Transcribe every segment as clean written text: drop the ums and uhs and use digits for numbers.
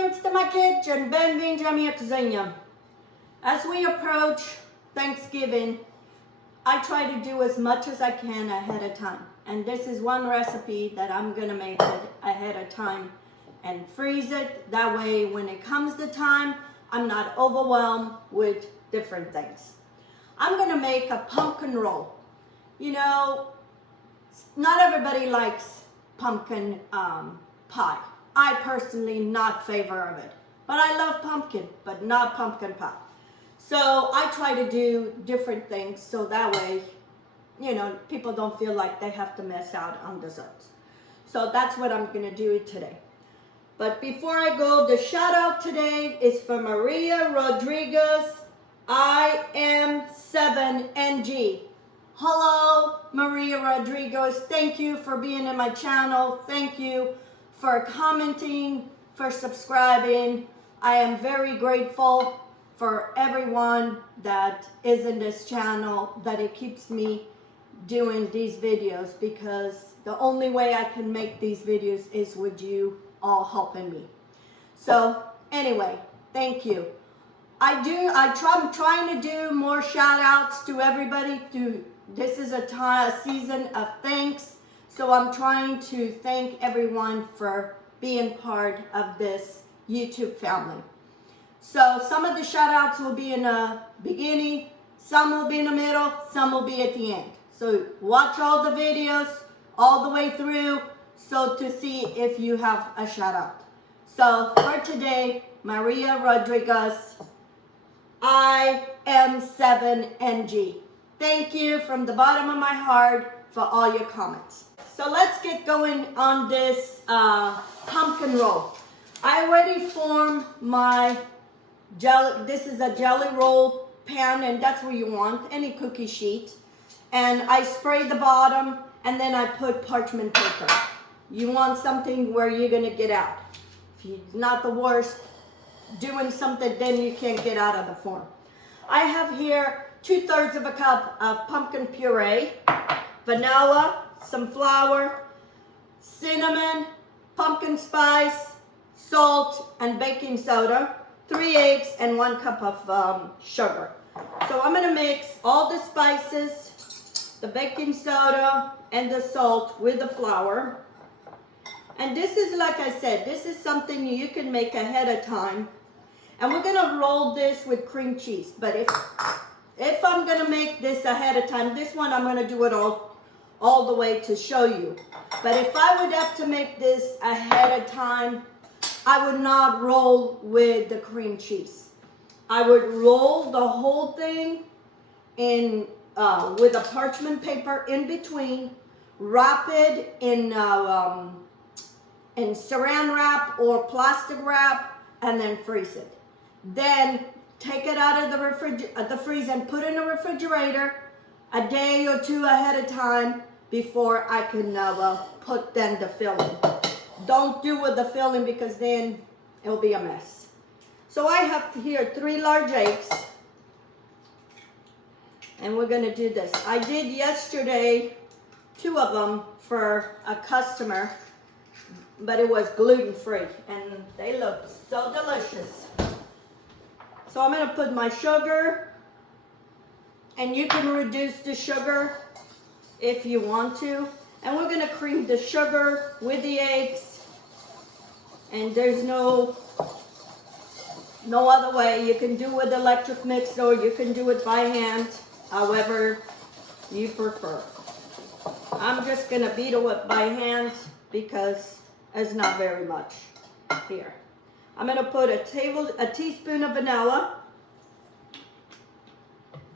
friends to my kitchen, bem-vindos à minha cozinha. As we approach Thanksgiving, I try to do as much as I can ahead of time. And this is one recipe that I'm gonna make it ahead of time and freeze it. That way when it comes to time, I'm not overwhelmed with different things. I'm gonna make a pumpkin roll. You know, not everybody likes pumpkin pie. I personally not favor of it, but I love pumpkin, but not pumpkin pie. So I try to do different things so that way, you know, people don't feel like they have to miss out on desserts. So that's what I'm gonna do today. But before I go, the shout out today is for Maria Rodriguez, IM7NG. Hello, Maria Rodriguez. Thank you for being in my channel. Thank you for commenting, for subscribing. I am very grateful for everyone that is in this channel, that it keeps me doing these videos, because the only way I can make these videos is with you all helping me. So anyway, thank you. I'm trying to do more shout outs to everybody. This is a season of thanks. So I'm trying to thank everyone for being part of this YouTube family. So some of the shout outs will be in the beginning, some will be in the middle, some will be at the end. So watch all the videos all the way through so to see if you have a shout out. So for today, Maria Rodriguez, IM7NG. Thank you from the bottom of my heart for all your comments. So let's get going on this pumpkin roll. I already formed my jelly. This is a jelly roll pan, and that's where you want any cookie sheet. And I spray the bottom, and then I put parchment paper. You want something where you're gonna get out. If it's not the worst, doing something then you can't get out of the form. I have here 2/3 of a cup of pumpkin puree, vanilla, some flour, cinnamon, pumpkin spice, salt, and baking soda, 3 eggs, and 1 cup of sugar. So I'm gonna mix all the spices, the baking soda, and the salt with the flour. And this is, like I said, this is something you can make ahead of time. And we're gonna roll this with cream cheese. But if I'm gonna make this ahead of time, this one I'm gonna do it all the way to show you. But if I would have to make this ahead of time, I would not roll with the cream cheese. I would roll the whole thing in with a parchment paper in between, wrap it in saran wrap or plastic wrap, and then freeze it. Then take it out of the freezer and put it in the refrigerator a day or 2 ahead of time before I can put then the filling. Don't do with the filling because then it'll be a mess. So I have here 3 large eggs, and we're gonna do this. I did yesterday 2 of them for a customer, but it was gluten-free and they looked so delicious. So I'm gonna put my sugar, and you can reduce the sugar if you want to. And we're gonna cream the sugar with the eggs, and there's no other way. You can do it with electric mixer, or you can do it by hand, however you prefer. I'm just gonna beat it by hand because there's not very much here. I'm gonna put a teaspoon of vanilla,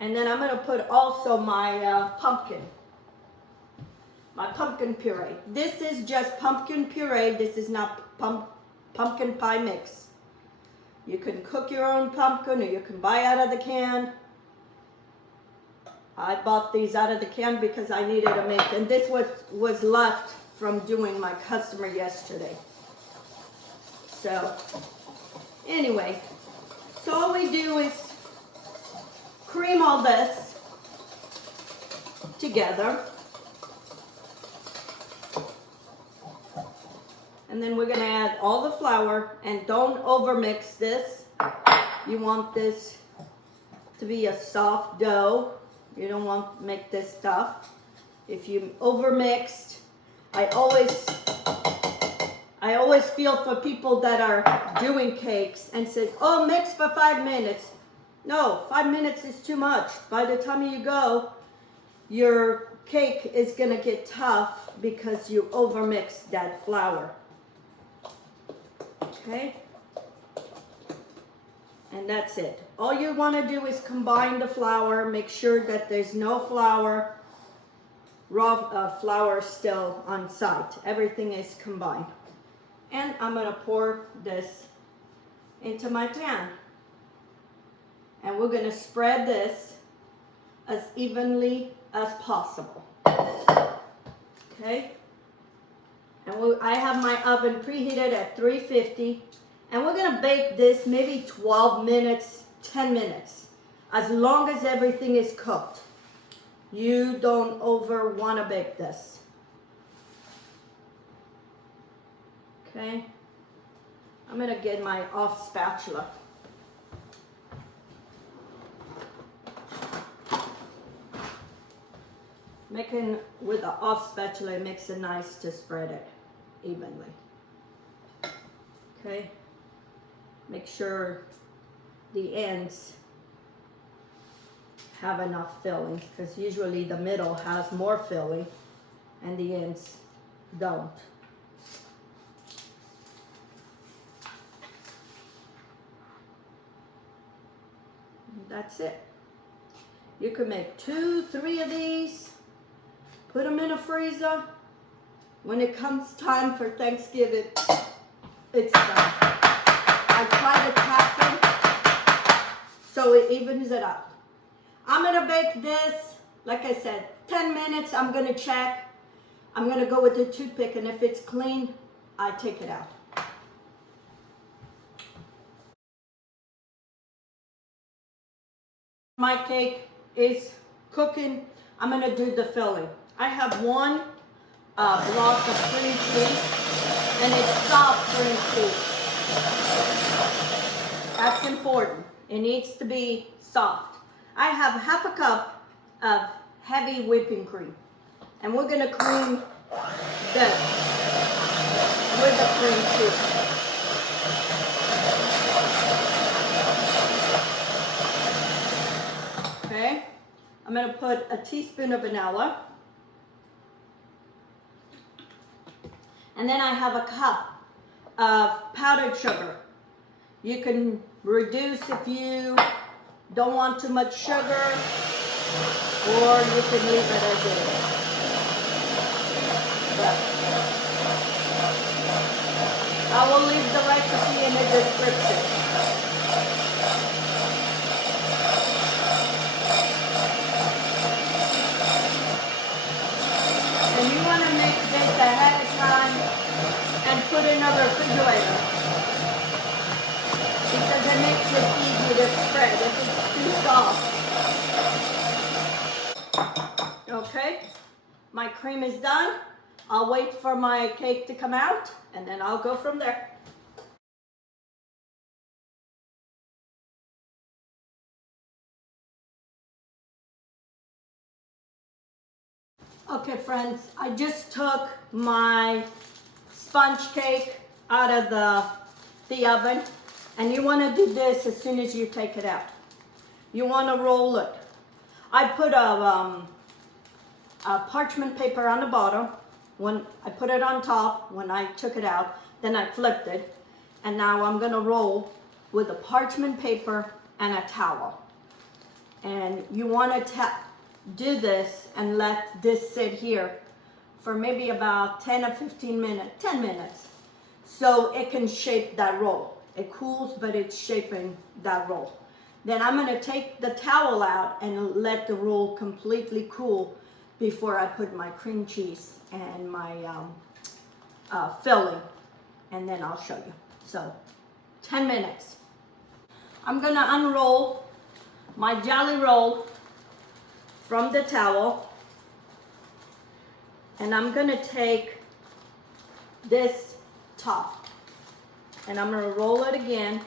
and then I'm gonna put also my pumpkin puree. This is just pumpkin puree. This is not pumpkin pie mix. You can cook your own pumpkin, or you can buy out of the can. I bought these out of the can because I needed to make, and this was left from doing my customer yesterday. So anyway, so all we do is cream all this together. And then we're gonna add all the flour, and don't overmix this. You want this to be a soft dough. You don't want to make this tough. If you overmixed, I always feel for people that are doing cakes and say, oh, mix for 5 minutes. No, 5 minutes is too much. By the time you go, your cake is gonna get tough because you overmixed that flour. Okay? And that's it. All you wanna do is combine the flour, make sure that there's no flour, raw flour still on site. Everything is combined. And I'm gonna pour this into my pan. And we're gonna spread this as evenly as possible. Okay? And I have my oven preheated at 350. And we're gonna bake this maybe 12 minutes, 10 minutes. As long as everything is cooked. You don't wanna bake this. Okay? I'm gonna get my off spatula. Making with the off spatula, it makes it nice to spread it evenly. Okay? Make sure the ends have enough filling, because usually the middle has more filling and the ends don't. That's it. You could make 2, 3 of these, put them in a freezer. When it comes time for Thanksgiving, it's done. I try to tap them so it evens it out. I'm gonna bake this, like I said, 10 minutes. I'm gonna check. I'm gonna go with the toothpick, and if it's clean, I take it out. My cake is cooking. I'm gonna do the filling. I have one block of cream cheese, and it's soft cream cheese. That's important. It needs to be soft. I have half a cup of heavy whipping cream, and we're gonna cream this with the cream cheese. Okay, I'm gonna put a teaspoon of vanilla. And then I have a cup of powdered sugar. You can reduce if you don't want too much sugar, or you can leave it as it is. But I will leave the recipe in the description. And you want to make this ahead of time and put in a refrigerator, because it makes it easy to spread if it's too soft. Okay, my cream is done. I'll wait for my cake to come out, and then I'll go from there. Okay friends, I just took my sponge cake out of the oven, and you want to do this as soon as you take it out. You want to roll it. I put a parchment paper on the bottom. When I put it on top, when I took it out, then I flipped it, and now I'm going to roll with a parchment paper and a towel. And you want to do this and let this sit here for maybe about 10 or 15 minutes, 10 minutes, so it can shape that roll. It cools, but it's shaping that roll. Then I'm going to take the towel out and let the roll completely cool before I put my cream cheese and my filling, and then I'll show you. So 10 minutes. I'm going to unroll my jelly roll from the towel, and I'm going to take this top. And I'm gonna roll it again,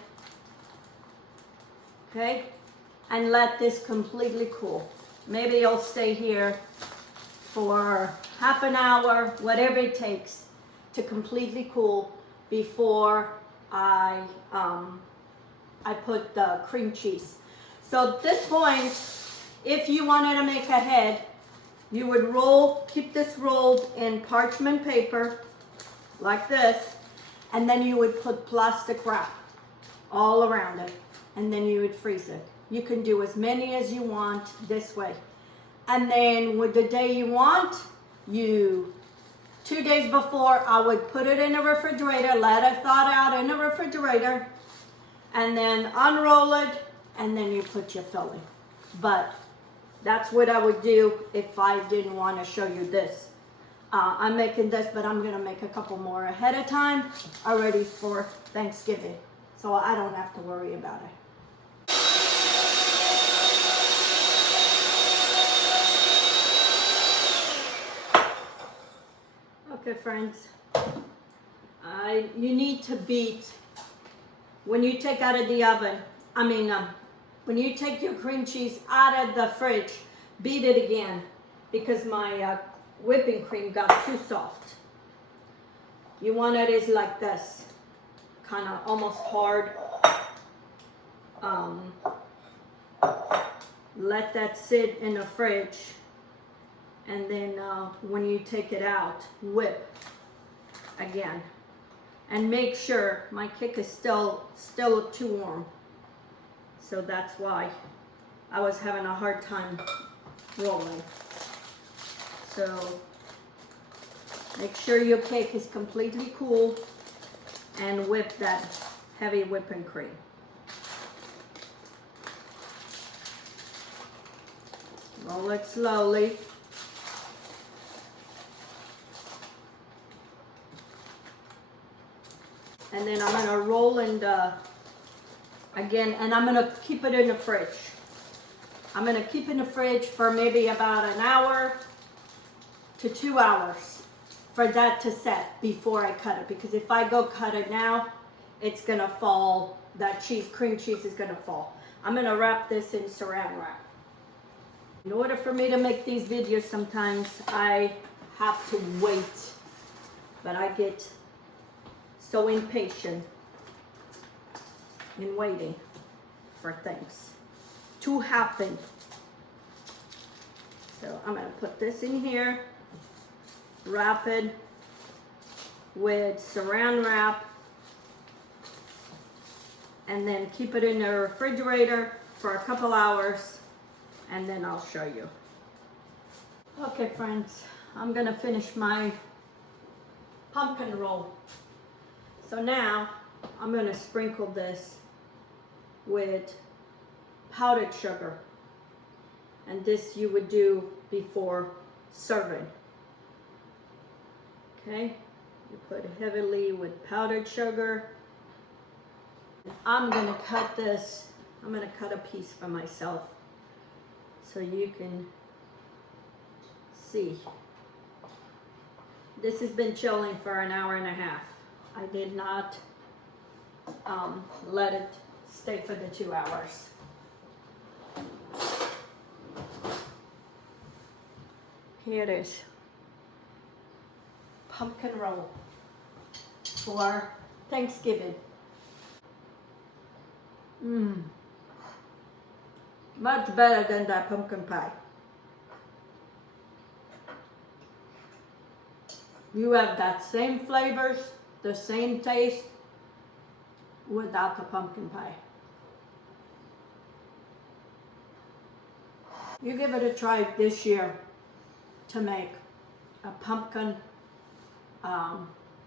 okay? And let this completely cool. Maybe it'll stay here for half an hour, whatever it takes to completely cool before I put the cream cheese. So at this point, if you wanted to make a head, you would keep this rolled in parchment paper like this, and then you would put plastic wrap all around it, and then you would freeze it. You can do as many as you want this way. And then with the day you want, 2 days before, I would put it in the refrigerator, let it thaw out in the refrigerator, and then unroll it, and then you put your filling. But that's what I would do if I didn't want to show you this. I'm making this, but I'm gonna make a couple more ahead of time, already for Thanksgiving, so I don't have to worry about it. Okay, friends, you need to beat, when you take out of the oven, when you take your cream cheese out of the fridge, beat it again, because my whipping cream got too soft. You want it is like this, kind of almost hard. Let that sit in the fridge, and then when you take it out, whip again. And make sure my cake is still too warm. So that's why I was having a hard time rolling. So make sure your cake is completely cool and whip that heavy whipping cream. Roll it slowly. And then I'm gonna roll in again, and I'm gonna keep it in the fridge. I'm gonna keep it in the fridge for maybe about an hour to 2 hours for that to set before I cut it. Because if I go cut it now, it's gonna fall, that cream cheese is gonna fall. I'm gonna wrap this in saran wrap. In order for me to make these videos, sometimes I have to wait, but I get so impatient in waiting for things to happen. So I'm gonna put this in here, wrap it with saran wrap, and then keep it in the refrigerator for a couple hours, and then I'll show you. Okay, friends, I'm gonna finish my pumpkin roll. So now I'm gonna sprinkle this with powdered sugar. And this you would do before serving. Okay, you put it heavily with powdered sugar. I'm gonna cut this, I'm gonna cut a piece for myself so you can see. This has been chilling for an hour and a half. I did not let it stay for the 2 hours. Here it is. Pumpkin roll for Thanksgiving. Much better than that pumpkin pie. You have that same flavors, the same taste without the pumpkin pie. You give it a try this year to make a pumpkin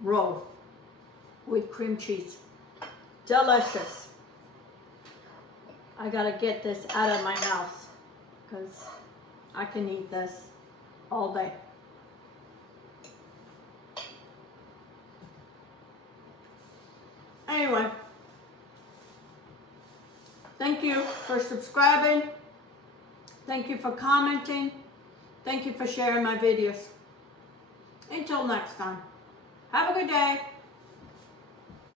roll with cream cheese. Delicious. I gotta get this out of my house because I can eat this all day. Anyway, thank you for subscribing. Thank you for commenting. Thank you for sharing my videos. Until next time, have a good day.